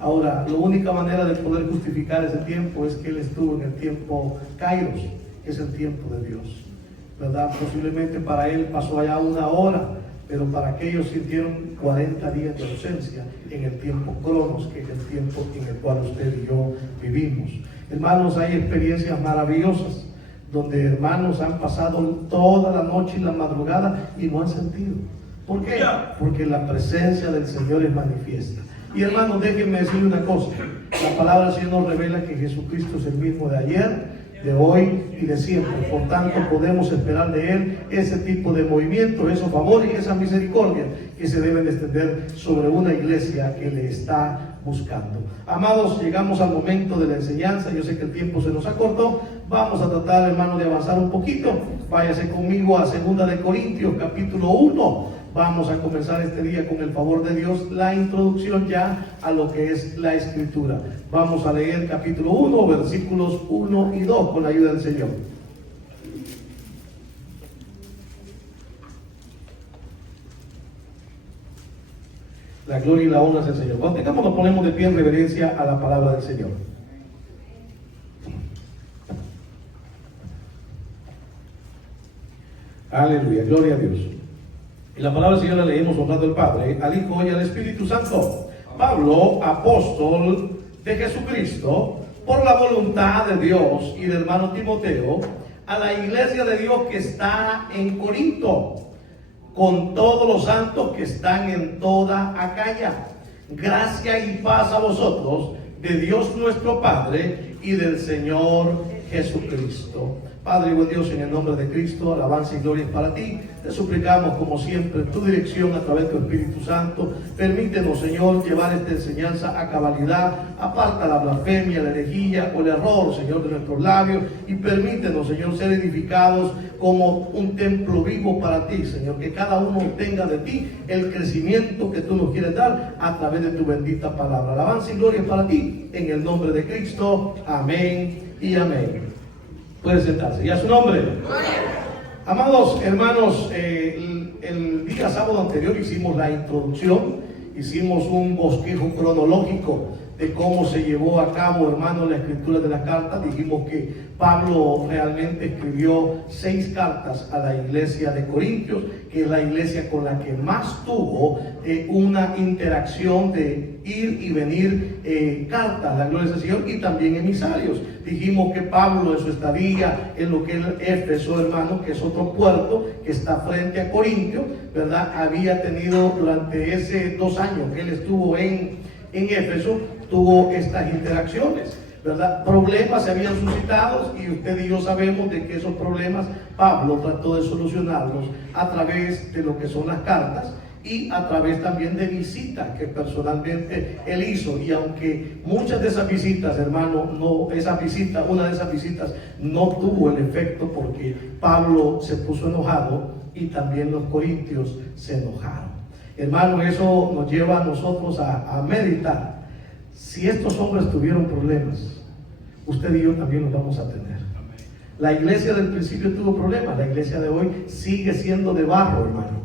Ahora, la única manera de poder justificar ese tiempo es que él estuvo en el tiempo Kairos, que es el tiempo de Dios, ¿verdad? Posiblemente para él pasó allá 1 hora, pero para aquellos sintieron 40 días de ausencia en el tiempo Cronos, que es el tiempo en el cual usted y yo vivimos. Hermanos, hay experiencias maravillosas donde hermanos han pasado toda la noche y la madrugada y no han sentido. ¿Por qué? Porque la presencia del Señor es manifiesta. Y hermanos, déjenme decirle una cosa. La palabra del Señor nos revela que Jesucristo es el mismo de ayer, de hoy y de siempre. Por tanto, podemos esperar de Él ese tipo de movimiento, esos favores y esa misericordia que se deben extender sobre una iglesia que le está buscando. Amados, llegamos al momento de la enseñanza. Yo sé que el tiempo se nos acortó. Vamos a tratar, hermano, de avanzar un poquito. Váyase conmigo a 2 de Corintios, capítulo 1. Vamos a comenzar este día con el favor de Dios, la introducción ya a lo que es la Escritura. Vamos a leer capítulo 1, versículos 1 y 2 con la ayuda del Señor. La gloria y la honra es el Señor. Cuando tengamos, nos ponemos de pie en reverencia a la palabra del Señor. Aleluya, gloria a Dios. Y la palabra del Señor la leímos honrando al Padre, al Hijo y al Espíritu Santo. Pablo, apóstol de Jesucristo, por la voluntad de Dios y del hermano Timoteo, a la iglesia de Dios que está en Corinto, con todos los santos que están en toda Acaya. Gracia y paz a vosotros, de Dios nuestro Padre y del Señor Jesucristo. Padre y buen Dios, en el nombre de Cristo, alabanza y gloria es para ti. Te suplicamos, como siempre, tu dirección a través de tu Espíritu Santo. Permítenos, Señor, llevar esta enseñanza a cabalidad. Aparta la blasfemia, la herejía o el error, Señor, de nuestros labios. Y permítenos, Señor, ser edificados como un templo vivo para ti, Señor. Que cada uno obtenga de ti el crecimiento que tú nos quieres dar a través de tu bendita palabra. Alabanza y gloria es para ti. En el nombre de Cristo. Amén y amén. Puede sentarse. ¿Y a su nombre? Amados hermanos, el día sábado anterior hicimos la introducción, hicimos un bosquejo cronológico de cómo se llevó a cabo, hermanos, la escritura de las cartas. Dijimos que Pablo realmente escribió 6 cartas a la iglesia de Corintios, que es la iglesia con la que más tuvo una interacción de ir y venir cartas, la gloria del Señor, y también emisarios. Dijimos que Pablo, en su estadía en lo que es Éfeso, hermano, que es otro puerto que está frente a Corintio, ¿verdad? Había tenido durante ese 2 años que él estuvo en Éfeso, tuvo estas interacciones, ¿verdad? Problemas se habían suscitado y usted y yo sabemos de que esos problemas Pablo trató de solucionarlos a través de lo que son las cartas y a través también de visitas que personalmente él hizo. Y aunque muchas de esas visitas, hermano, una de esas visitas no tuvo el efecto porque Pablo se puso enojado y también los corintios se enojaron. Hermano, eso nos lleva a nosotros a meditar. Si estos hombres tuvieron problemas, usted y yo también los vamos a tener. La iglesia del principio tuvo problemas, la iglesia de hoy sigue siendo de barro, hermano.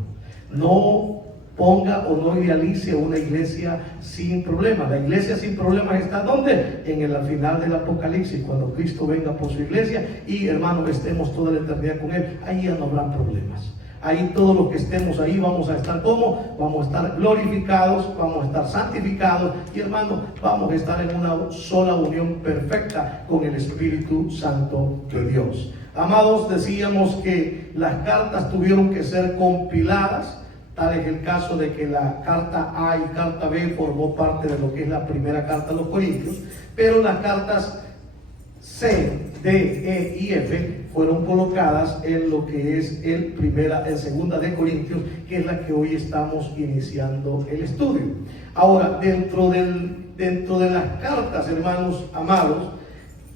No ponga o no idealice una iglesia sin problemas. La iglesia sin problemas está ¿dónde? En el final del Apocalipsis, cuando Cristo venga por su iglesia y, hermano, estemos toda la eternidad con Él. Ahí ya no habrán problemas. Ahí todos los que estemos ahí vamos a estar ¿cómo? Vamos a estar glorificados, vamos a estar santificados y, hermano, vamos a estar en una sola unión perfecta con el Espíritu Santo de Dios. Amados, decíamos que las cartas tuvieron que ser compiladas. Tal es el caso de que la carta A y carta B formó parte de lo que es la primera carta a los Corintios, pero las cartas C, D, E y F fueron colocadas en lo que es el 2 de Corintios, que es la que hoy estamos iniciando el estudio. Ahora, dentro de las cartas, hermanos amados,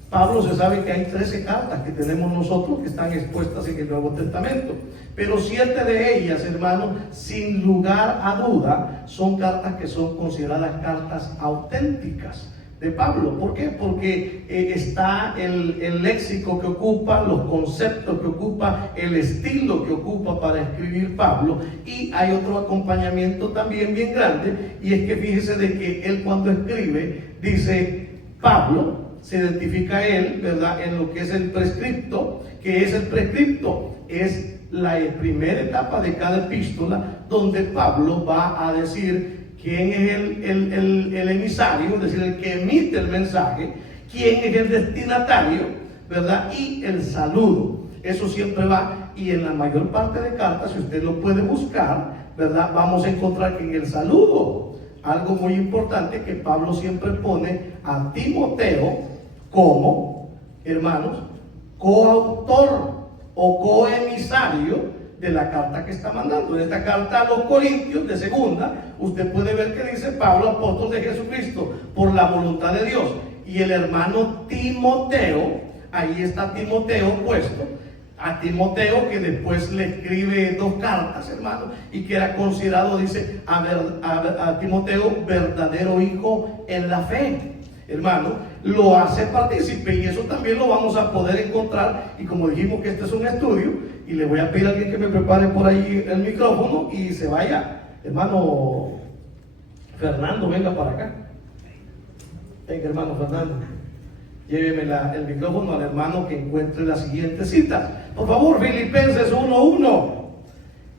Pablo se sabe que hay 13 cartas que tenemos nosotros que están expuestas en el Nuevo Testamento, pero 7 de ellas, hermanos, sin lugar a duda, son cartas que son consideradas cartas auténticas. de Pablo. ¿Por qué? Porque está el léxico que ocupa, los conceptos que ocupa, el estilo que ocupa para escribir Pablo, y hay otro acompañamiento también bien grande, y es que fíjese de que él cuando escribe dice Pablo, se identifica él, ¿verdad?, en lo que es el prescripto. ¿Qué es el prescripto? Es la primera etapa de cada epístola donde Pablo va a decir quién es el emisario, es decir, el que emite el mensaje, quién es el destinatario, ¿verdad? Y el saludo. Eso siempre va, y en la mayor parte de cartas, si usted lo puede buscar, ¿verdad?, vamos a encontrar que en el saludo, algo muy importante que Pablo siempre pone a Timoteo como, hermanos, coautor o coemisario de la carta que está mandando. En esta carta a los Corintios de segunda, usted puede ver que dice Pablo, apóstol de Jesucristo, por la voluntad de Dios. Y el hermano Timoteo, ahí está Timoteo puesto, a Timoteo, que después le escribe 2 cartas, hermano, y que era considerado, dice, a Timoteo, verdadero hijo en la fe. Hermano, lo hace partícipe, y eso también lo vamos a poder encontrar. Y como dijimos que este es un estudio, y le voy a pedir a alguien que me prepare por ahí el micrófono y se vaya. Hermano Fernando, venga para acá. Venga, hermano Fernando, lléveme el micrófono al hermano que encuentre la siguiente cita. Por favor, Filipenses 1:1.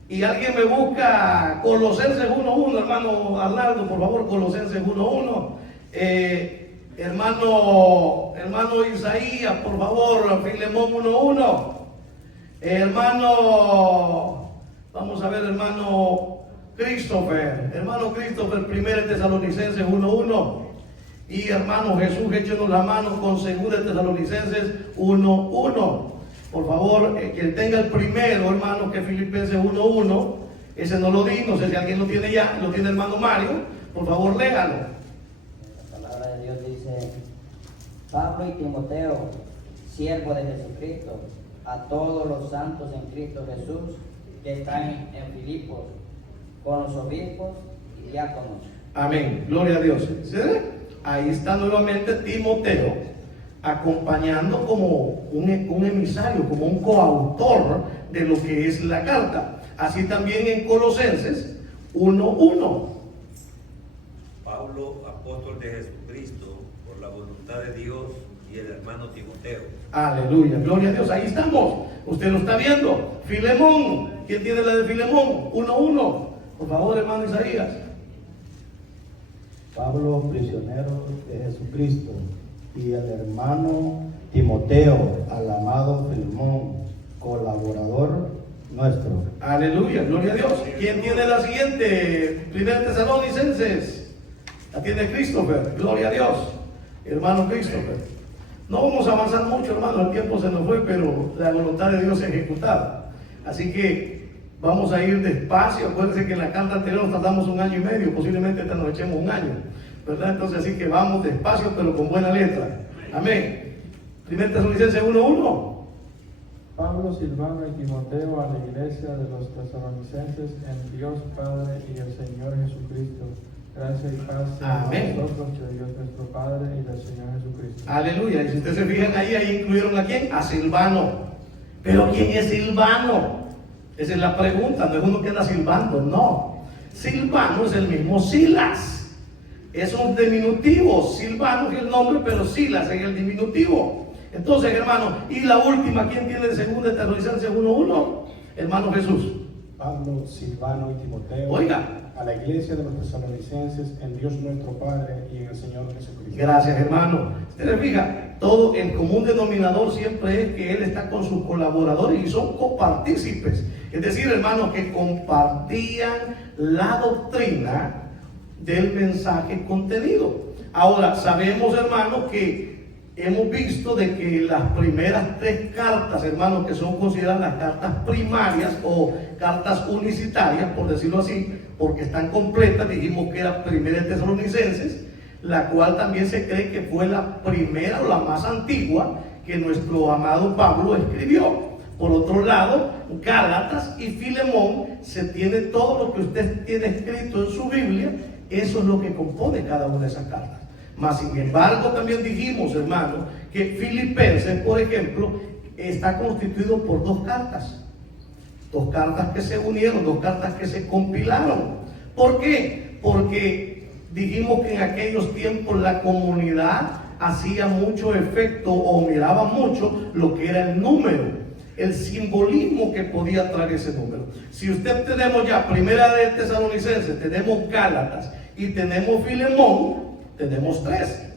Y alguien me busca Colosenses 1:1, hermano Arnaldo, por favor, Colosenses 1:1. Hermano Isaías, por favor, Filemón 1:1. Hermano, vamos a ver, hermano Christopher, 1 Tesalonicenses 1:1. Y hermano Jesús, échenos la mano con 2 Tesalonicenses 1:1. Por favor, quien tenga el primero, hermano, que Filipenses 1:1, ese no lo di, no sé si alguien lo tiene ya, lo tiene hermano Mario, por favor, léalo. La palabra de Dios dice: Pablo y Timoteo, siervos de Jesucristo, a todos los santos en Cristo Jesús que están en Filipos, con los obispos y diáconos. Amén, gloria a Dios. ¿Sí? Ahí está nuevamente Timoteo, acompañando como un emisario, como un coautor de lo que es la carta. Así también en Colosenses 1:1. Pablo, apóstol de Jesucristo, por la voluntad de Dios, y el hermano Timoteo. Aleluya, gloria a Dios, ahí estamos. Usted lo está viendo. Filemón, ¿quién tiene la de Filemón? 1:1. Por favor, hermano Isaías. Pablo, prisionero de Jesucristo, y el hermano Timoteo, al amado Filemón, colaborador nuestro. Aleluya, gloria a Dios. ¿Quién tiene la siguiente? 1 Tesalonicenses. La tiene Christopher, gloria a Dios. Hermano Christopher. No vamos a avanzar mucho, hermano, el tiempo se nos fue, pero la voluntad de Dios es ejecutada. Así que vamos a ir despacio. Acuérdense que en la carta anterior nos tardamos 1 año y medio, posiblemente esta nos echemos 1 año, ¿verdad? Entonces, así que vamos despacio, pero con buena letra. Amén. 1 Tesalonicenses 1:1. Pablo, Silvano y Timoteo, a la iglesia de los tesalonicenses, en Dios Padre y el Señor Jesucristo. Gracias y paz a nosotros, de Dios nuestro Padre y del Señor Jesucristo. Aleluya. Y si ustedes se fijan ahí incluyeron a quién, a Silvano. Pero ¿quién es Silvano? Esa es la pregunta. No es uno que anda silbando, no. Silvano es el mismo Silas. Es un diminutivo. Silvano es el nombre, pero Silas es el diminutivo. Entonces, hermano, y la última, ¿quién tiene el 2 Tesalonicenses 1:1? Hermano Jesús. Pablo, Silvano y Timoteo, Oiga, a la iglesia de los tesalonicenses, en Dios nuestro Padre y en el Señor Jesucristo. gracias, hermano. Usted se fija, todo el común denominador siempre es que él está con sus colaboradores y son copartícipes. Es decir, hermano, que compartían la doctrina del mensaje contenido. Ahora, sabemos, hermano, que hemos visto de que las primeras 3 cartas, hermanos, que son consideradas las cartas primarias o cartas unicitarias, por decirlo así, porque están completas, dijimos que era 1 Tesalonicenses, la cual también se cree que fue la primera o la más antigua que nuestro amado Pablo escribió. Por otro lado, Gálatas y Filemón, se tiene todo lo que usted tiene escrito en su Biblia, eso es lo que compone cada una de esas cartas. Mas sin embargo también dijimos, hermano, que Filipenses, por ejemplo, está constituido por dos cartas que se unieron, dos cartas que se compilaron. ¿Por qué? Porque dijimos que en aquellos tiempos la comunidad hacía mucho efecto o miraba mucho lo que era el número, el simbolismo que podía traer ese número. Si usted tenemos ya Primera de Tesalonicenses, tenemos Gálatas y tenemos Filemón, tenemos 13.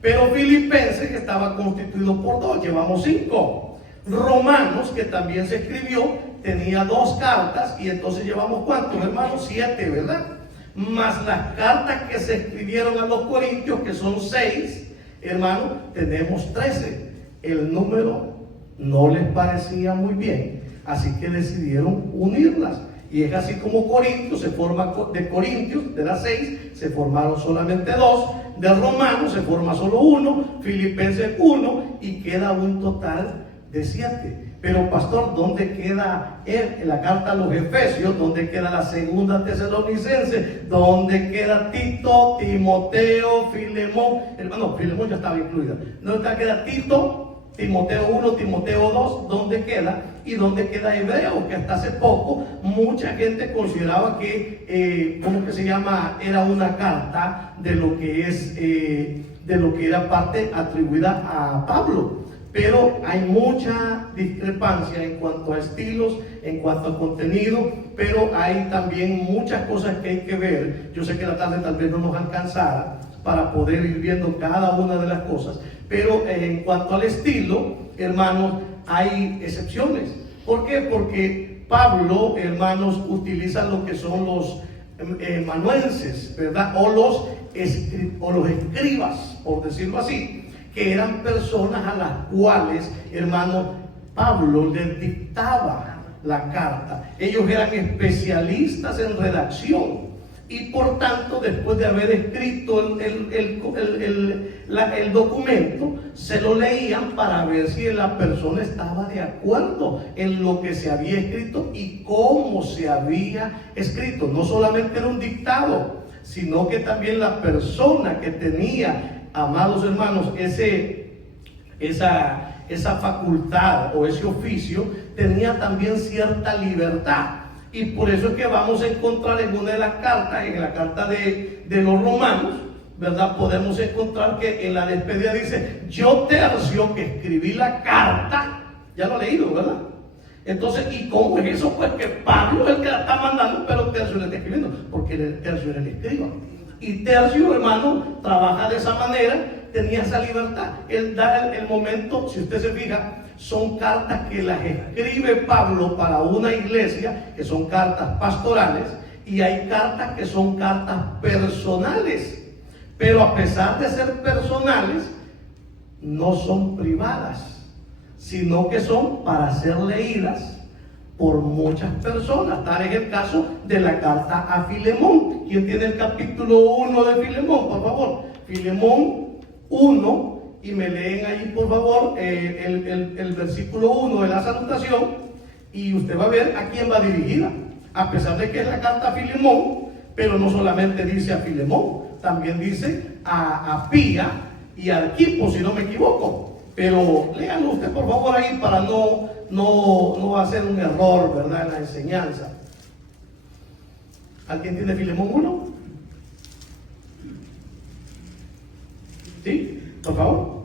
Pero Filipenses estaba constituido por 2, llevamos 5. Romanos, que también se escribió, tenía 2 cartas y entonces llevamos ¿cuántos, hermanos? 7, ¿verdad? Más las cartas que se escribieron a los Corintios, que son 6, hermanos, tenemos 13. El número no les parecía muy bien, así que decidieron unirlas. Y es así como Corintios se forma, de Corintios, de las 6, se formaron solamente 2, de Romanos se forma solo 1, Filipenses 1, y queda un total de 7. Pero pastor, ¿dónde queda en la carta a los Efesios? ¿Dónde queda la segunda Tesalonicenses? ¿Dónde queda Tito, Timoteo, Filemón? Hermano, Filemón ya estaba incluida. ¿Dónde queda Tito, Timoteo 1, Timoteo 2? ¿Dónde queda? Y dónde queda Hebreo, que hasta hace poco mucha gente consideraba que, ¿cómo que se llama? Era una carta de lo que es, de lo que era parte atribuida a Pablo. Pero hay mucha discrepancia en cuanto a estilos, en cuanto a contenido, pero hay también muchas cosas que hay que ver. Yo sé que la tarde tal vez no nos alcanzara para poder ir viendo cada una de las cosas, pero en cuanto al estilo, hermanos, hay excepciones. ¿Por qué? Porque Pablo, hermanos, utiliza lo que son los amanuenses, ¿verdad? O los escribas, por decirlo así, que eran personas a las cuales, hermano, Pablo les dictaba la carta. Ellos eran especialistas en redacción y por tanto, después de haber escrito el documento, se lo leían para ver si la persona estaba de acuerdo en lo que se había escrito y cómo se había escrito. No solamente era un dictado, sino que también la persona que tenía, amados hermanos, esa facultad o ese oficio, tenía también cierta libertad. Y por eso es que vamos a encontrar en una de las cartas, en la carta de los Romanos, ¿verdad? Podemos encontrar que en la despedida dice: yo, Tercio, que escribí la carta. Ya lo he leído, ¿verdad? Entonces, ¿y cómo es eso? Pues que Pablo es el que la está mandando, pero Tercio le está escribiendo, porque Tercio era el escriba. Y Tercio, hermano, trabaja de esa manera, tenía esa libertad. Él da el momento, si usted se fija, son cartas que las escribe Pablo para una iglesia, que son cartas pastorales, y hay cartas que son cartas personales. Pero a pesar de ser personales, no son privadas, sino que son para ser leídas por muchas personas. Tal es el caso de la carta a Filemón. ¿Quién tiene el capítulo 1 de Filemón, por favor? Filemón 1, y me leen ahí, por favor, el versículo 1 de la salutación, y usted va a ver a quién va dirigida. A pesar de que es la carta a Filemón, pero no solamente dice a Filemón, también dice a Apía y a Arquipo, si no me equivoco. Pero léanlo usted, por favor, ahí para no hacer un error, ¿verdad?, en la enseñanza. ¿Alguien tiene Filemón 1? ¿Sí? Por favor.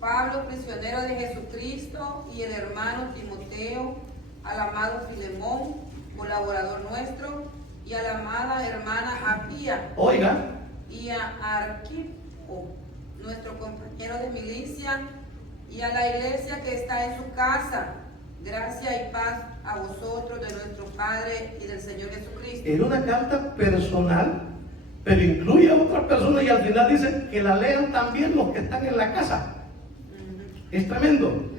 Pablo, prisionero de Jesucristo, y el hermano Timoteo, al amado Filemón, colaborador nuestro, y a la amada hermana Apía, Oiga, y a Arquipo, nuestro compañero de milicia, y a la iglesia que está en su casa. Gracia y paz a vosotros de nuestro Padre y del Señor Jesucristo. era una carta personal, pero incluye a otras personas, y al final dice que la lean también los que están en la casa. Es tremendo.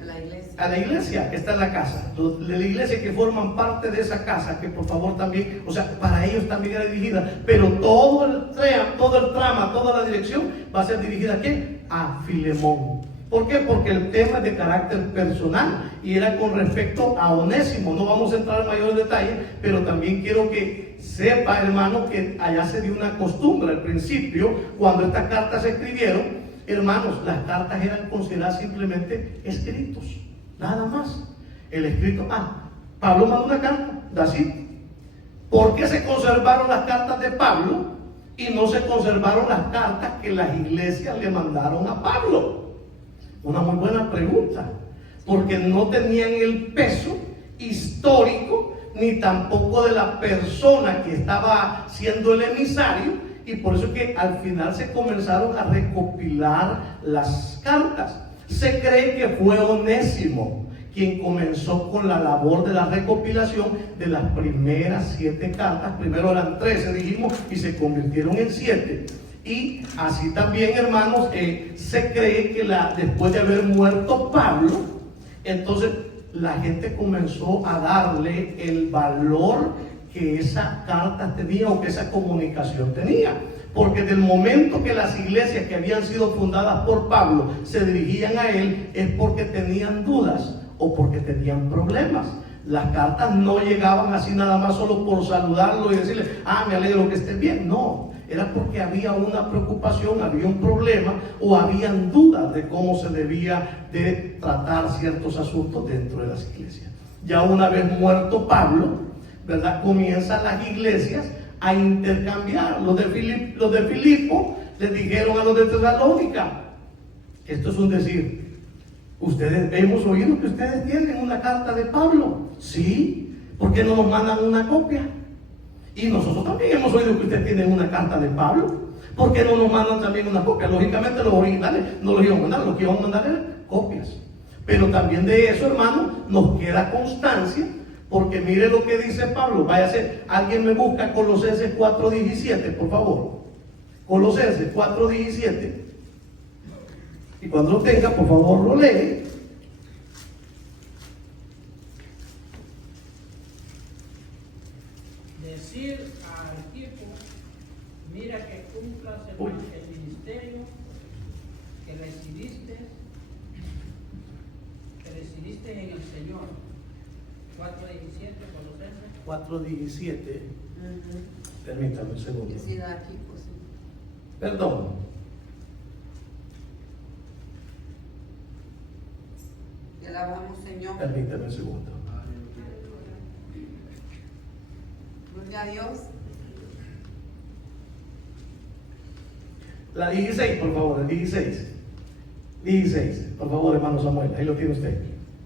A la iglesia que está en la casa, de la iglesia que forman parte de esa casa, que por favor también, o sea, para ellos también era dirigida, pero todo el trama, toda la dirección va a ser dirigida ¿a quién? A Filemón. ¿Por qué? Porque el tema es de carácter personal y era con respecto a Onésimo. No vamos a entrar en mayores detalles, pero también quiero que sepa, hermano, que allá se dio una costumbre al principio, cuando estas cartas se escribieron, hermanos, las cartas eran consideradas simplemente escritos, nada más. El escrito, Pablo mandó una carta, así. ¿Por qué se conservaron las cartas de Pablo y no se conservaron las cartas que las iglesias le mandaron a Pablo? Una muy buena pregunta, porque no tenían el peso histórico ni tampoco de la persona que estaba siendo el emisario, y por eso es que al final se comenzaron a recopilar las cartas. Se cree que fue Onésimo quien comenzó con la labor de la recopilación de las primeras 7 cartas. Primero eran 13, dijimos, y se convirtieron en 7. Y así también, hermanos, se cree que después de haber muerto Pablo, entonces la gente comenzó a darle el valor que esa carta tenía o que esa comunicación tenía. Porque del momento que las iglesias que habían sido fundadas por Pablo se dirigían a él, es porque tenían dudas o porque tenían problemas. Las cartas no llegaban así nada más solo por saludarlo y decirle, me alegro que estés bien. No, era porque había una preocupación, había un problema o habían dudas de cómo se debía de tratar ciertos asuntos dentro de las iglesias. Ya una vez muerto Pablo, ¿verdad?, comienzan las iglesias a intercambiar. Los de Filipo les dijeron a los de Tesalónica, esto es un decir, hemos oído que ustedes tienen una carta de Pablo. Sí, ¿por qué no nos mandan una copia? Y nosotros también hemos oído que ustedes tienen una carta de Pablo. ¿Por qué no nos mandan también una copia? Lógicamente los originales no los iban a mandar, lo que iban a mandar eran copias. Pero también de eso, hermano, nos queda constancia, porque mire lo que dice Pablo. Váyase, alguien me busca Colosenses 4:17, por favor. Colosenses 4:17. Y cuando lo tenga, por favor, lo lee. Decir a Arquipo, mira que cumplas el ministerio que recibiste en el Señor. 4:17, Colosenses. 4:17. Permítame un segundo. Sí, da aquí, pues, sí. Perdón. Te alabamos, Señor. Permítame un segundo. Gloria a Dios. La 16, por favor, el 16. 16, por favor, hermano Samuel, ahí lo tiene usted.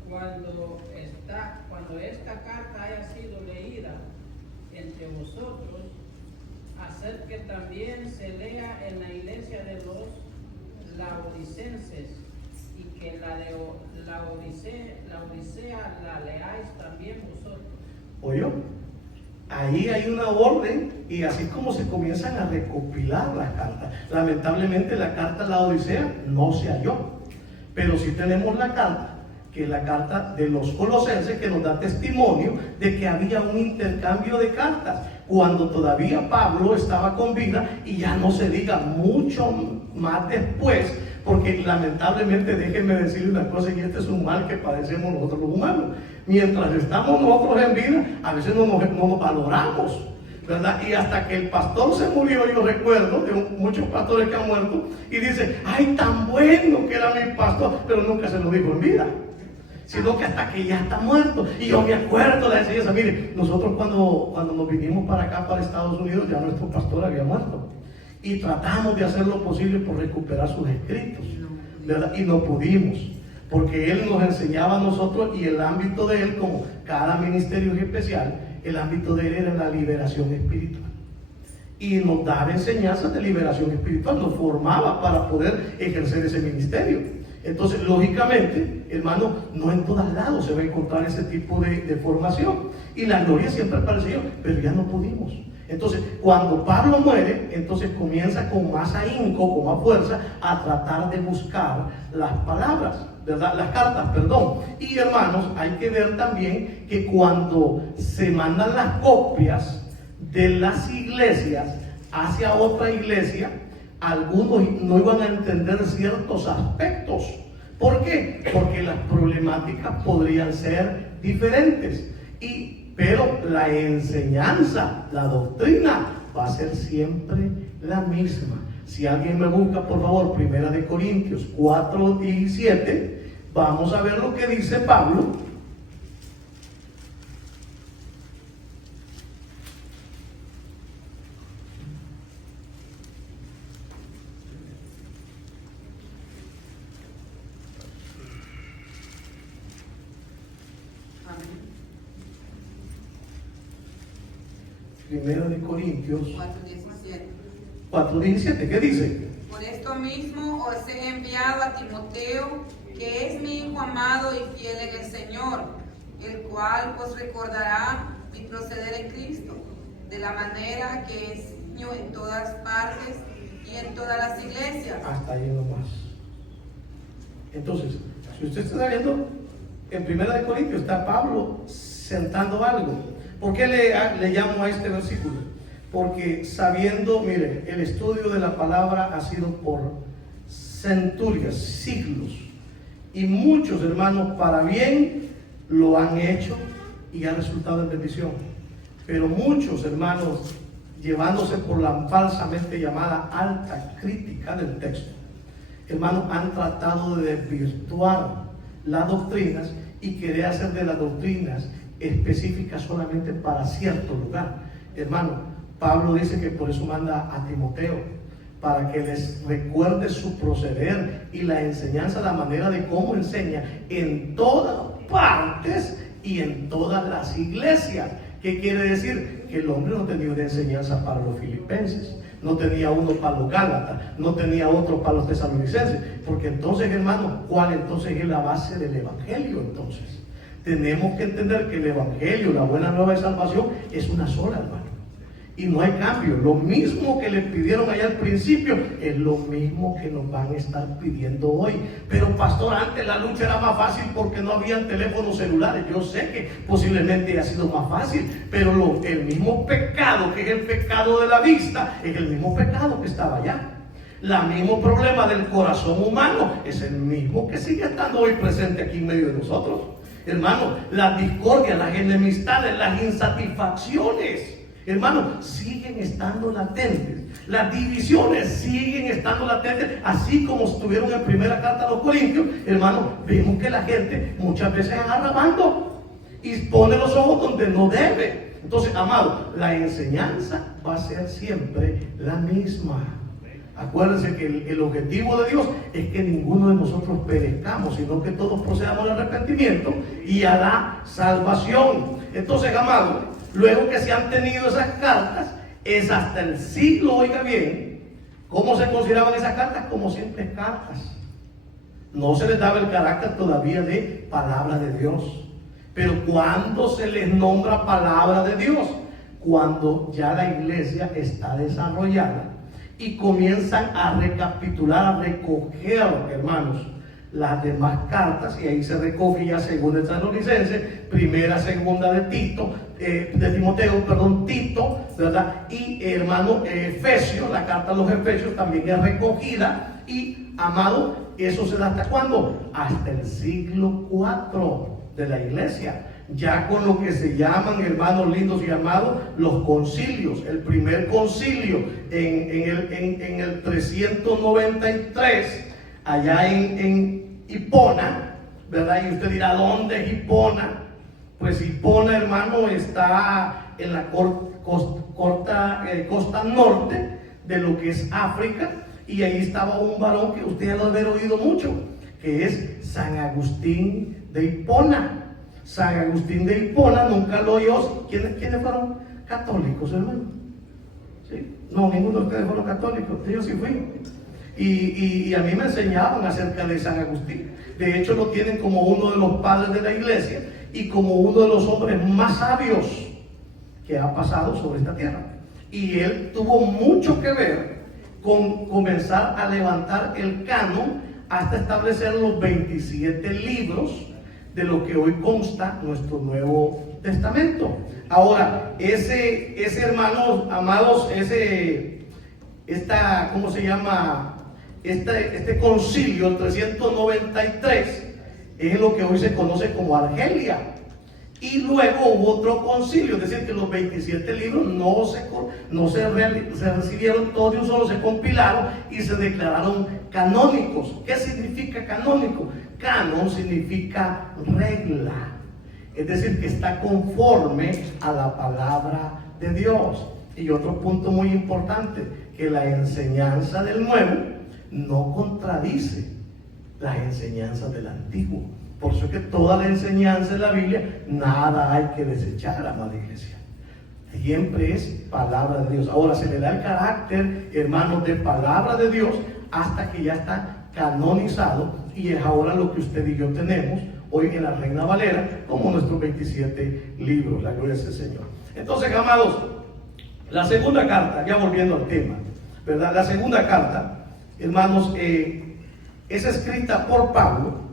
Cuando esta carta haya sido leída entre vosotros, haced que también se lea en la iglesia de los laodicenses, y que la Odisea la leáis también vosotros. ¿Oyó? Ahí hay una orden, y así como se comienzan a recopilar las cartas. Lamentablemente la carta de la Odisea no se halló, pero sí tenemos la carta, que es la carta de los Colosenses, que nos da testimonio de que había un intercambio de cartas cuando todavía Pablo estaba con vida, y ya no se diga mucho más después, porque lamentablemente, déjenme decirle una cosa, y este es un mal que padecemos nosotros los humanos. Mientras estamos nosotros en vida, a veces no nos valoramos, ¿verdad? Y hasta que el pastor se murió, yo recuerdo de muchos pastores que han muerto, y dice, ¡ay, tan bueno que era mi pastor! Pero nunca se lo dijo en vida, sino que hasta que ya está muerto. Y yo me acuerdo de la enseñanza. Mire, nosotros cuando nos vinimos para acá, para Estados Unidos, ya nuestro pastor había muerto, y tratamos de hacer lo posible por recuperar sus escritos, ¿verdad? Y no pudimos, porque él nos enseñaba a nosotros, y el ámbito de él, como cada ministerio es especial, el ámbito de él era la liberación espiritual, y nos daba enseñanzas de liberación espiritual, nos formaba para poder ejercer ese ministerio. Entonces, lógicamente, hermano, no en todos lados se va a encontrar ese tipo de formación, y la gloria siempre apareció, pero ya no pudimos. Entonces, cuando Pablo muere, entonces comienza con más ahínco, con más fuerza, a tratar de buscar las palabras, ¿verdad? Las cartas, perdón. Y hermanos, hay que ver también que cuando se mandan las copias de las iglesias hacia otra iglesia, algunos no iban a entender ciertos aspectos, ¿Por qué? Porque las problemáticas podrían ser diferentes, pero la enseñanza, la doctrina va a ser siempre la misma. Si alguien me busca, por favor, 1 Corintios 4:17, vamos a ver lo que dice Pablo. Amén. 1 Corintios 4:17. 4:17, ¿qué dice? Por esto mismo os he enviado a Timoteo, que es mi hijo amado y fiel en el Señor, el cual os recordará mi proceder en Cristo, de la manera que enseño en todas partes y en todas las iglesias. Hasta ahí nomás. Entonces, si usted está viendo, en 1 Corintios está Pablo sentando algo. ¿Por qué le llamo a este versículo? Porque sabiendo, mire, el estudio de la palabra ha sido por centurias, siglos, y muchos hermanos para bien lo han hecho y ha resultado en bendición. Pero muchos hermanos, llevándose por la falsamente llamada alta crítica del texto, hermanos, han tratado de desvirtuar las doctrinas y querer hacer de las doctrinas específicas solamente para cierto lugar. Hermano, Pablo dice que por eso manda a Timoteo, para que les recuerde su proceder y la enseñanza, la manera de cómo enseña en todas partes y en todas las iglesias. ¿Qué quiere decir? Que el hombre no tenía una enseñanza para los filipenses, no tenía uno para los gálatas, no tenía otro para los tesalonicenses, porque entonces, hermano, ¿cuál entonces es la base del evangelio? Entonces tenemos que entender que el evangelio, la buena nueva de salvación, es una sola, hermano, y no hay cambio. Lo mismo que les pidieron allá al principio es lo mismo que nos van a estar pidiendo hoy. Pero pastor, antes la lucha era más fácil porque no habían teléfonos celulares. Yo sé que posiblemente haya sido más fácil, pero el mismo pecado, que es el pecado de la vista, es el mismo pecado que estaba allá. El mismo problema del corazón humano es el mismo que sigue estando hoy presente aquí en medio de nosotros. Hermano, las discordias, las enemistades, las insatisfacciones, hermano, siguen estando latentes. Las divisiones siguen estando latentes, así como estuvieron en primera carta a los Corintios. Hermano, vemos que la gente muchas veces agarra bando y pone los ojos donde no debe. Entonces, amado, la enseñanza va a ser siempre la misma. Acuérdense que el objetivo de Dios es que ninguno de nosotros perezcamos, sino que todos procedamos al arrepentimiento y a la salvación. Entonces, amado, luego que se han tenido esas cartas, es hasta el siglo, oiga bien, ¿cómo se consideraban esas cartas? Como simples cartas. No se les daba el carácter todavía de palabra de Dios. Pero ¿cuándo se les nombra palabra de Dios? Cuando ya la iglesia está desarrollada y comienzan a recapitular, a recoger, hermanos, las demás cartas, y ahí se recoge ya segunda de Tesalonicenses, primera, segunda de Tito, de Timoteo, perdón, Tito, ¿verdad? Y hermano, Efesios, la carta a los Efesios también es recogida. Y amado, eso se da ¿hasta cuándo? Hasta el siglo IV de la iglesia, ya con lo que se llaman, hermanos lindos y amados, los concilios. El primer concilio en el 393, allá en Hipona, ¿verdad? Y usted dirá, ¿dónde es Hipona? Pues Hipona, hermano, está en la costa norte de lo que es África, y ahí estaba un varón que usted ya lo debe haber oído mucho, que es San Agustín de Hipona. San Agustín de Hipona, nunca lo oyó. ¿Quiénes fueron católicos, hermano? ¿Sí? No, ninguno de ustedes fueron católicos. Yo sí fui. Y a mí me enseñaban acerca de San Agustín. De hecho, lo tienen como uno de los padres de la iglesia y como uno de los hombres más sabios que ha pasado sobre esta tierra. Y él tuvo mucho que ver con comenzar a levantar el canon hasta establecer los 27 libros de lo que hoy consta nuestro Nuevo Testamento. Ahora, ese hermanos amados, ¿cómo se llama? este concilio, el 393, es lo que hoy se conoce como Argelia. Y luego hubo otro concilio, es decir, que los 27 libros no se recibieron todos de un solo, se compilaron y se declararon canónicos. ¿Qué significa canónico? Canon significa regla, es decir, que está conforme a la palabra de Dios. Y otro punto muy importante, que la enseñanza del Nuevo no contradice las enseñanzas del Antiguo. Por eso es que toda la enseñanza de la Biblia, nada hay que desechar, amada iglesia. Siempre es palabra de Dios. Ahora se le da el carácter, hermanos, de palabra de Dios hasta que ya está canonizado, y es ahora lo que usted y yo tenemos hoy en la Reina Valera como nuestros 27 libros. La gloria del Señor. Entonces, amados, la segunda carta, ya volviendo al tema, ¿verdad? La segunda carta, hermanos, es escrita por Pablo,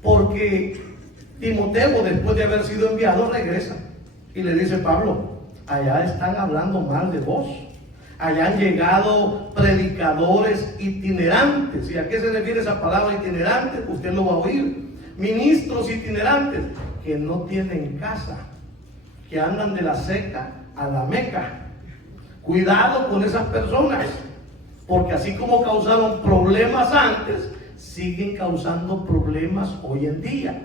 porque Timoteo, después de haber sido enviado, regresa y le dice: Pablo, allá están hablando mal de vos, allá han llegado predicadores itinerantes. ¿Y a qué se refiere esa palabra itinerante? Usted lo va a oír. Ministros itinerantes que no tienen casa, que andan de la Seca a la Meca. Cuidado con esas personas, porque así como causaron problemas antes, siguen causando problemas hoy en día.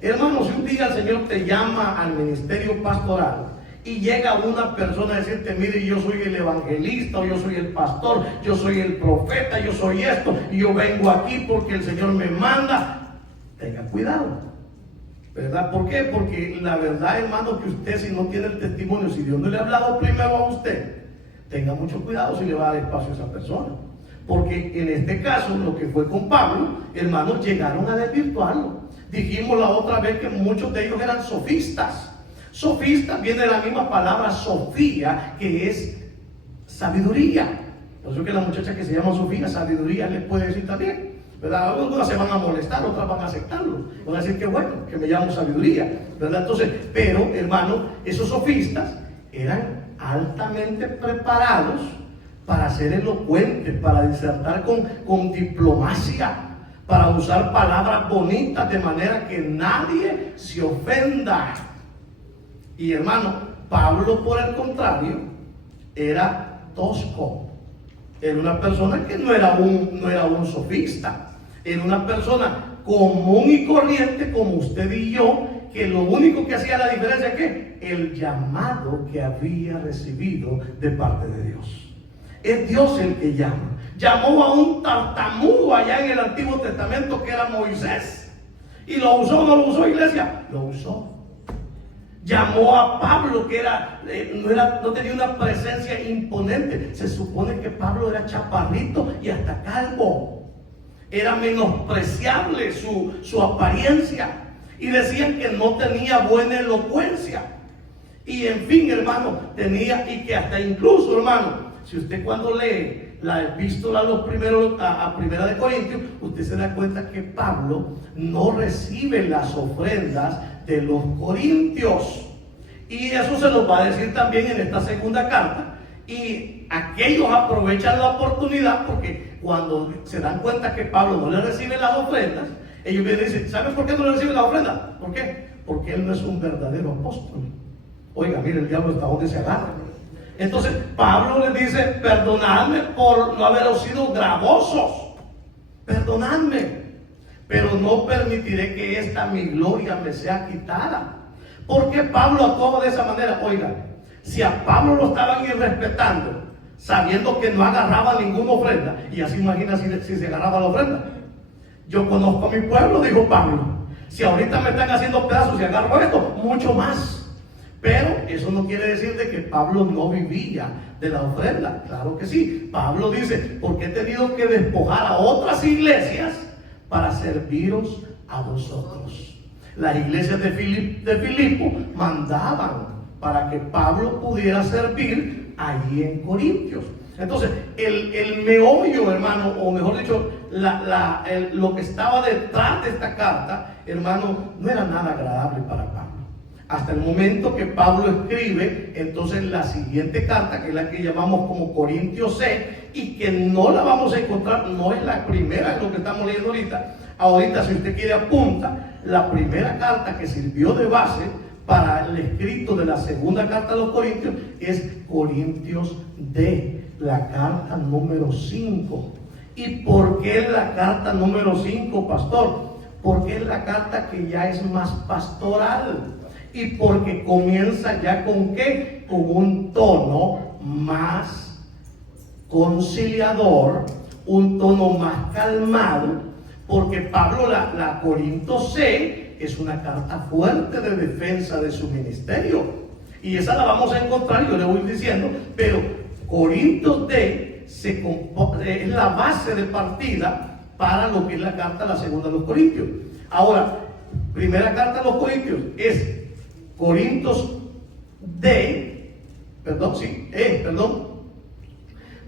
Hermanos, si un día el Señor te llama al ministerio pastoral y llega una persona a decirte: mire, yo soy el evangelista, o yo soy el pastor, yo soy el profeta, yo soy esto, y yo vengo aquí porque el Señor me manda, tenga cuidado, ¿verdad? ¿Por qué? Porque la verdad, hermano, que usted, si no tiene el testimonio, si Dios no le ha hablado primero a usted, tenga mucho cuidado si le va a dar espacio a esa persona. Porque en este caso, lo que fue con Pablo, hermanos, llegaron a desvirtuarlo. Dijimos la otra vez que muchos de ellos eran sofistas. Sofista viene de la misma palabra Sofía, que es sabiduría. Por eso que la muchacha que se llama Sofía, sabiduría le puede decir también, ¿verdad? Algunas se van a molestar, otras van a aceptarlo. Van a decir: que bueno, que me llamo sabiduría, ¿verdad? Entonces, pero, hermano, esos sofistas eran altamente preparados para ser elocuentes, para disertar con diplomacia, para usar palabras bonitas de manera que nadie se ofenda. Y hermano, Pablo, por el contrario, era tosco. Era una persona que no era un sofista. Era una persona común y corriente como usted y yo, que lo único que hacía la diferencia es que el llamado que había recibido de parte de Dios. Es Dios el que llama. Llamó a un tartamudo allá en el Antiguo Testamento, que era Moisés. ¿Y lo usó o no lo usó, iglesia? Lo usó. Llamó a Pablo, que no tenía una presencia imponente. Se supone que Pablo era chaparrito y hasta calvo. Era menospreciable su apariencia. Y decían que no tenía buena elocuencia. Y en fin, hermano, y que hasta incluso, hermano, si usted cuando lee la epístola a Primera de Corintios, usted se da cuenta que Pablo no recibe las ofrendas de los corintios. Y eso se lo va a decir también en esta segunda carta. Y aquellos aprovechan la oportunidad, porque cuando se dan cuenta que Pablo no le recibe las ofrendas, ellos vienen y dicen: ¿saben por qué no le recibe las ofrendas? ¿Por qué? Porque él no es un verdadero apóstol. Oiga, mire, el diablo está donde se agarra. Entonces Pablo le dice: perdonadme por no haber sido gravosos, perdonadme, pero no permitiré que esta mi gloria me sea quitada. ¿Por qué Pablo actuaba de esa manera? Oiga, si a Pablo lo estaban irrespetando, sabiendo que no agarraba ninguna ofrenda, y así imagina si se agarraba la ofrenda. Yo conozco a mi pueblo, dijo Pablo. Si ahorita me están haciendo pedazos y agarro esto, mucho más. Pero eso no quiere decir de que Pablo no vivía de la ofrenda. Claro que sí. Pablo dice: porque he tenido que despojar a otras iglesias para serviros a vosotros. Las iglesias de Filipo mandaban para que Pablo pudiera servir allí en Corintios. Entonces, el meollo, hermano, o mejor dicho, lo que estaba detrás de esta carta, hermano, no era nada agradable para Pablo. hasta el momento que Pablo escribe entonces la siguiente carta, que es la que llamamos como Corintios C, y que no la vamos a encontrar, no es la primera de lo que estamos leyendo ahorita. Ahorita, si usted quiere, apunta, la primera carta que sirvió de base para el escrito de la segunda carta a los Corintios es Corintios D, la carta número 5. ¿Y por qué es la carta número 5, pastor? Porque es la carta que ya es más pastoral. Y porque comienza ya con ¿qué? Con un tono más conciliador, un tono más calmado. Porque Pablo, la Corinto C, es una carta fuerte de defensa de su ministerio. Y esa la vamos a encontrar, yo le voy diciendo, pero Corintios D es la base de partida para lo que es la carta, la segunda de los Corintios. Ahora, primera carta a los Corintios es Corintios D,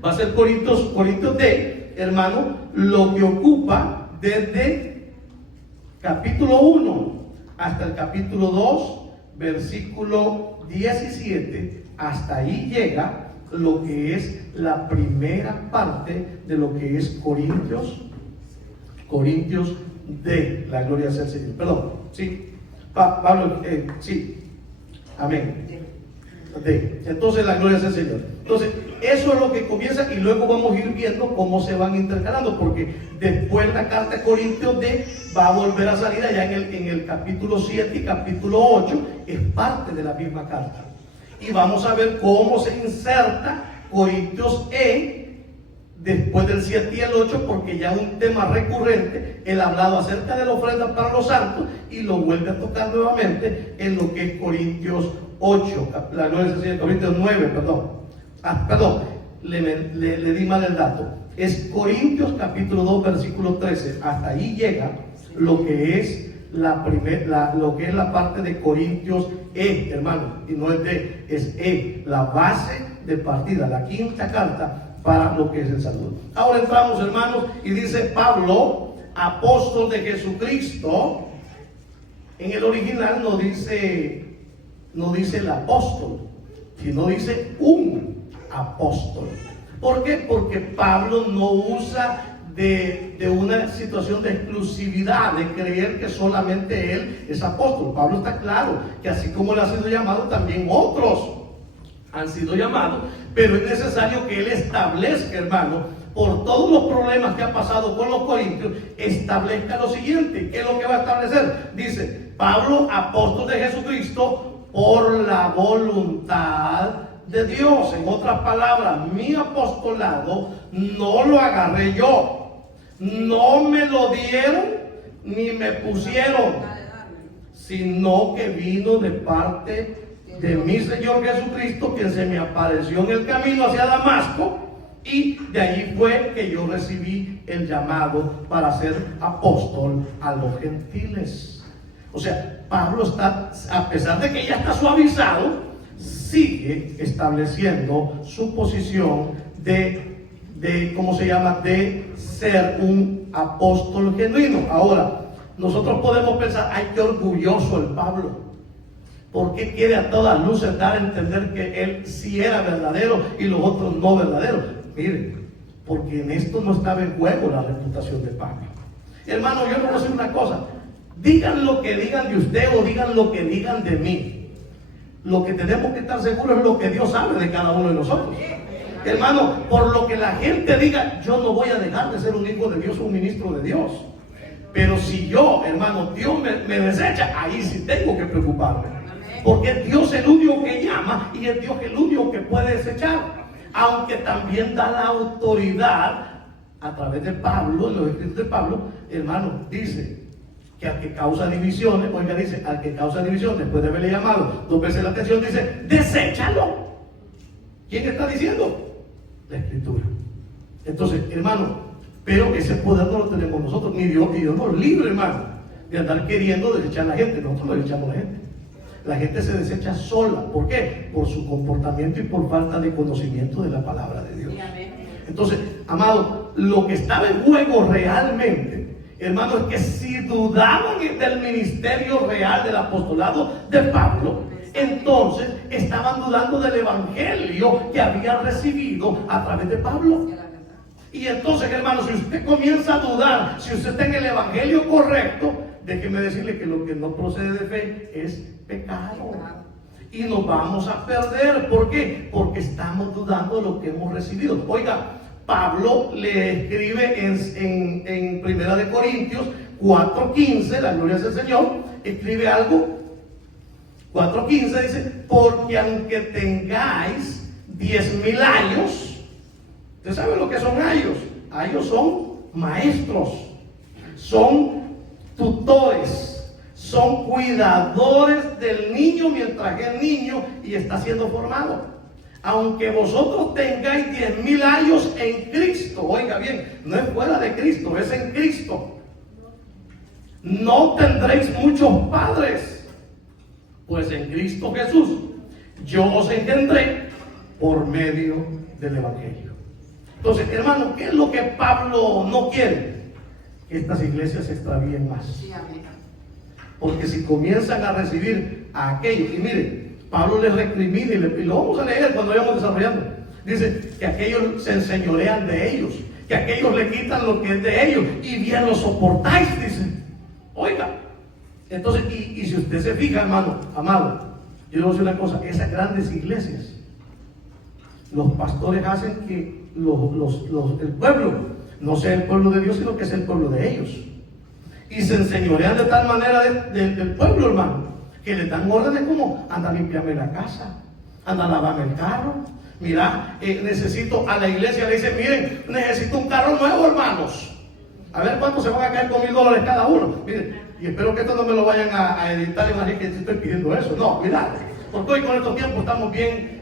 va a ser Corintios D, hermano, lo que ocupa desde capítulo 1 hasta el capítulo 2, versículo 17, hasta ahí llega lo que es la primera parte de lo que es Corintios D, la gloria sea al Señor. Perdón, sí, Pablo, sí, amén. D. Entonces la gloria sea al Señor. Entonces, eso es lo que comienza y luego vamos a ir viendo cómo se van intercalando, porque después la carta de Corintios D va a volver a salir allá en el capítulo 7 y capítulo 8, es parte de la misma carta. Y vamos a ver cómo se inserta Corintios E después del 7 y el 8, porque ya un tema recurrente, él ha hablado acerca de la ofrenda para los santos y lo vuelve a tocar nuevamente en lo que es Corintios 8, la gloria del Corintios 9, le di mal el dato. Es Corintios capítulo 2, versículo 13. Hasta ahí llega lo que es lo que es la parte de Corintios E, hermano, y no es D, es E, la base de partida, la quinta carta para lo que es el saludo. Ahora entramos, hermanos, y dice Pablo, apóstol de Jesucristo. En el original no dice el apóstol, sino dice un apóstol. ¿Por qué? Porque Pablo no usa de una situación de exclusividad, de creer que solamente él es apóstol. Pablo está claro que así como le ha sido llamado, también otros han sido llamados, pero es necesario que él establezca, hermano, por todos los problemas que ha pasado con los corintios, establezca lo siguiente. ¿Qué es lo que va a establecer? Dice, Pablo, apóstol de Jesucristo, por la voluntad de Dios. En otras palabras, mi apostolado no lo agarré yo, no me lo dieron ni me pusieron, sino que vino de parte de mi Señor Jesucristo, quien se me apareció en el camino hacia Damasco, y de ahí fue que yo recibí el llamado para ser apóstol a los gentiles. O sea, Pablo está, a pesar de que ya está suavizado, sigue estableciendo su posición ¿cómo se llama? De ser un apóstol genuino. Ahora, nosotros podemos pensar, ay, qué orgulloso el Pablo. ¿Por qué quiere a todas luces dar a entender que él sí era verdadero y los otros no verdaderos? Miren, porque en esto no estaba en juego la reputación de Pablo. Hermano, yo le voy a decir una cosa. Digan lo que digan de usted o digan lo que digan de mí. Lo que tenemos que estar seguros es lo que Dios sabe de cada uno de nosotros. Hermano, por lo que la gente diga, yo no voy a dejar de ser un hijo de Dios o un ministro de Dios. Pero si yo, hermano, Dios me desecha, ahí sí tengo que preocuparme. Porque es Dios el único que llama y es Dios el único que puede desechar. Aunque también da la autoridad a través de Pablo, en los escritos de Pablo, hermano, dice que al que causa divisiones, oiga, dice, al que causa divisiones, después de haberle llamado 2 veces la atención, dice, deséchalo. ¿Quién está diciendo? La Escritura. Entonces, hermano, pero ese poder no lo tenemos nosotros, ni Dios nos libre, hermano, de andar queriendo desechar a la gente. Nosotros no desechamos a la gente. La gente se desecha sola. ¿Por qué? Por su comportamiento y por falta de conocimiento de la palabra de Dios. Entonces, amado, lo que estaba en juego realmente hermanos, es que si dudaban del ministerio real del apostolado de Pablo, entonces estaban dudando del evangelio que había recibido a través de Pablo. Y entonces, hermanos, si usted comienza a dudar, si usted está en el evangelio correcto, déjeme decirle que lo que no procede de fe es pecado. Y nos vamos a perder. ¿Por qué? Porque estamos dudando de lo que hemos recibido. Oiga, Pablo le escribe en 1 de Corintios 4:15, la gloria es el Señor, escribe algo. 4:15 dice: porque aunque tengáis 10,000 años, ¿usted sabe lo que son años? Años son maestros, son tutores, son cuidadores del niño mientras que el niño y está siendo formado. Aunque vosotros tengáis 10,000 años en Cristo, oiga bien, no es fuera de Cristo, es en Cristo, no tendréis muchos padres, pues en Cristo Jesús yo os engendré por medio del evangelio. Entonces, hermano, ¿qué es lo que Pablo no quiere? Que estas iglesias se extravíen más. Porque si comienzan a recibir a aquellos, y mire, Pablo les recrimina y lo vamos a leer cuando vayamos desarrollando. Dice que aquellos se enseñorean de ellos, que aquellos le quitan lo que es de ellos y bien lo soportáis, dice. Oiga, entonces, y si usted se fija, hermano, amado, yo le voy a decir una cosa: esas grandes iglesias, los pastores hacen que el pueblo no sea el pueblo de Dios, sino que sea el pueblo de ellos. Y se enseñorean de tal manera del pueblo, hermano, que le dan órdenes como: anda a limpiarme la casa, anda a lavarme el carro. Mira, necesito, a la iglesia le dicen: miren, necesito un carro nuevo, hermanos. A ver cuánto se van a caer con $1,000 cada uno. Miren, y espero que esto no me lo vayan a editar y van a decir que estoy pidiendo eso. No, mirad, porque hoy con estos tiempos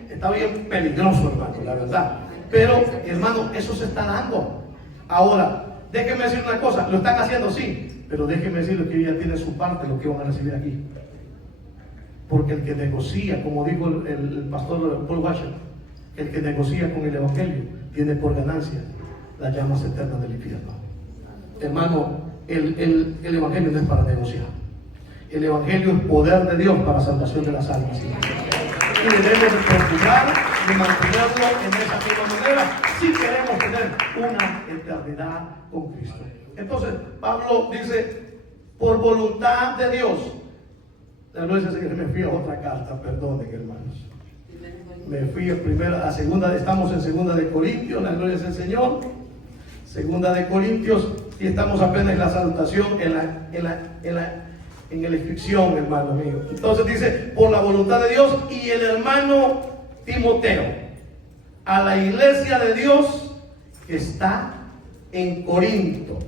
está bien peligroso, hermano, la verdad. Pero, hermano, eso se está dando. Ahora, déjenme decir una cosa: lo están haciendo, sí, pero déjenme decirle que ya tiene su parte lo que van a recibir aquí. Porque el que negocia, como dijo el pastor Paul Washer, el que negocia con el evangelio tiene por ganancia las llamas eternas del infierno. Hermano, el evangelio no es para negociar. El evangelio es poder de Dios para salvación de las almas. Y debemos de procurar y mantenerlo en esa misma manera si queremos tener una eternidad con Cristo. Entonces, Pablo dice: por voluntad de Dios. La gloria del Señor. Me fui a otra carta, perdonen, hermanos. Me fui a segunda, estamos en 2 de Corintios, la gloria del Señor. 2 de Corintios, y estamos apenas en la salutación, en la inscripción, hermano mío. Entonces dice: por la voluntad de Dios, y el hermano Timoteo, a la iglesia de Dios que está en Corinto,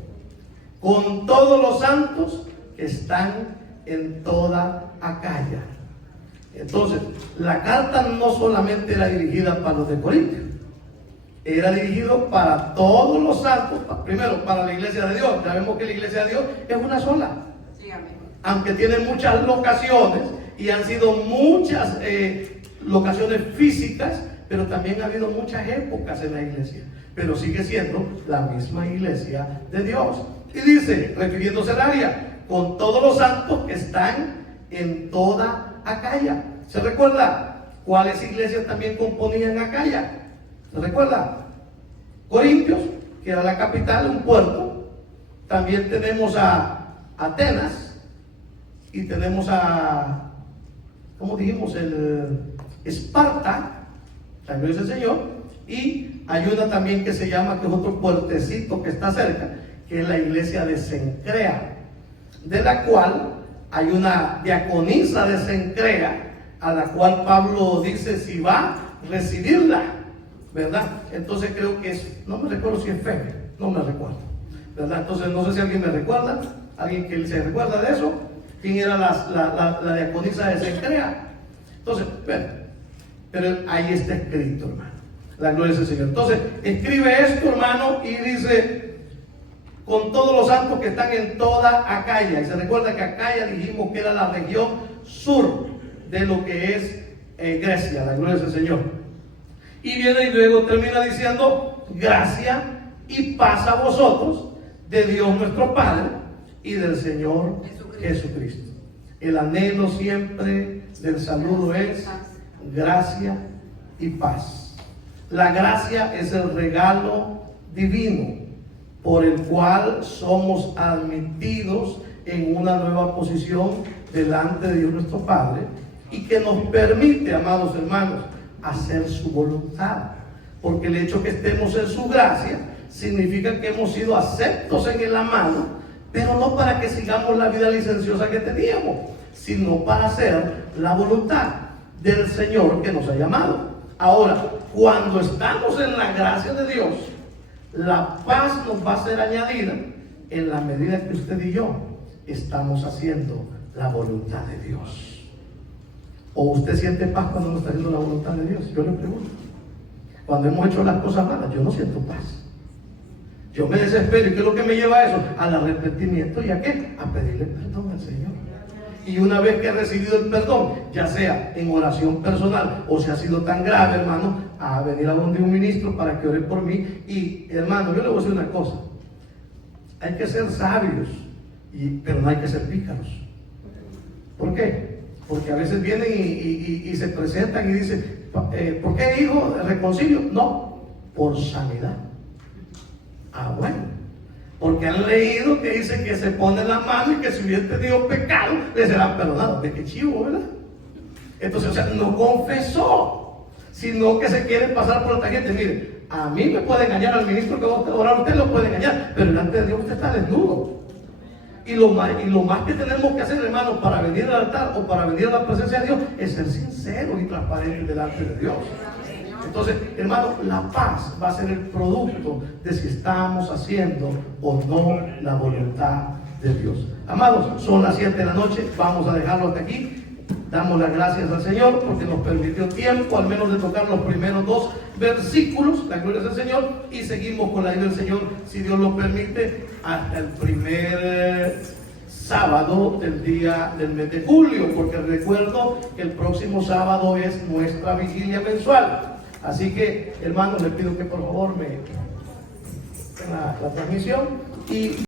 con todos los santos que están en toda Acaya. Entonces, la carta no solamente era dirigida para los de Corinto, era dirigido para todos los santos. Primero, para la iglesia de Dios. Ya vemos que la iglesia de Dios es una sola. Sí, amén. Aunque tiene muchas locaciones y han sido muchas locaciones físicas, pero también ha habido muchas épocas en la iglesia, pero sigue siendo la misma iglesia de Dios. Y dice, refiriéndose al área, con todos los santos que están en toda Acaya. ¿Se recuerda cuáles iglesias también componían Acaya? ¿Se recuerda? Corintios, que era la capital, un puerto. También tenemos a Atenas y tenemos a, ¿cómo dijimos? Esparta, también es el Señor. Y hay una también que se llama, que es otro puertecito que está cerca, que es la iglesia de Cencrea, de la cual hay una diaconisa de Cencrea, a la cual Pablo dice si va a recibirla, ¿verdad? Entonces creo que es, no me recuerdo si es Febe, no me recuerdo, ¿verdad? Entonces no sé si alguien me recuerda, alguien que se recuerda de eso, quién era la diaconisa de Cencrea. Entonces, pero ahí está escrito, hermano, la gloria del Señor. Entonces escribe esto, hermano, y dice: con todos los santos que están en toda Acaya. Y se recuerda que Acaya dijimos que era la región sur de lo que es Grecia, la gloria del Señor. Y viene y luego termina diciendo: gracia y paz a vosotros de Dios nuestro Padre y del Señor Jesucristo. El anhelo siempre del saludo es gracia y paz. La gracia es el regalo divino por el cual somos admitidos en una nueva posición delante de Dios nuestro Padre y que nos permite, amados hermanos, hacer su voluntad. Porque el hecho que estemos en su gracia significa que hemos sido aceptos en el amado, pero no para que sigamos la vida licenciosa que teníamos, sino para hacer la voluntad del Señor que nos ha llamado. Ahora, cuando estamos en la gracia de Dios, la paz nos va a ser añadida en la medida que usted y yo estamos haciendo la voluntad de Dios. ¿O usted siente paz cuando no está haciendo la voluntad de Dios? Yo le pregunto. Cuando hemos hecho las cosas malas, yo no siento paz. Yo me desespero. ¿Y qué es lo que me lleva a eso? Al arrepentimiento. ¿Y a qué? A pedirle perdón al Señor. Y una vez que he recibido el perdón, ya sea en oración personal o si ha sido tan grave, hermano, a venir a donde un ministro para que ore por mí. Y hermano, yo le voy a decir una cosa: hay que ser sabios, pero no hay que ser pícaros. ¿Por qué? Porque a veces vienen y se presentan y dicen, ¿por qué, hijo? ¿Reconcilio? No, por sanidad. Ah, bueno. Porque han leído que dice que se pone la mano y que si hubiera tenido pecado, le serán perdonados. ¿De qué chivo, verdad? Entonces, o sea, no confesó, sino que se quiere pasar por otra gente. Mire, a mí me puede engañar, al ministro que va a orar, usted lo puede engañar, pero delante de Dios usted está desnudo. Y lo más que tenemos que hacer, hermanos, para venir al altar o para venir a la presencia de Dios, es ser sinceros y transparentes delante de Dios. Entonces, hermano, la paz va a ser el producto de si estamos haciendo o no la voluntad de Dios. Amados, son las 7 de la noche, vamos a dejarlo hasta aquí. Damos las gracias al Señor porque nos permitió tiempo, al menos de tocar los primeros 2 versículos, la gloria del Señor, y seguimos con la ayuda del Señor, si Dios lo permite, hasta el primer sábado del mes de julio, porque recuerdo que el próximo sábado es nuestra vigilia mensual. Así que, hermanos, les pido que por favor me den la transmisión y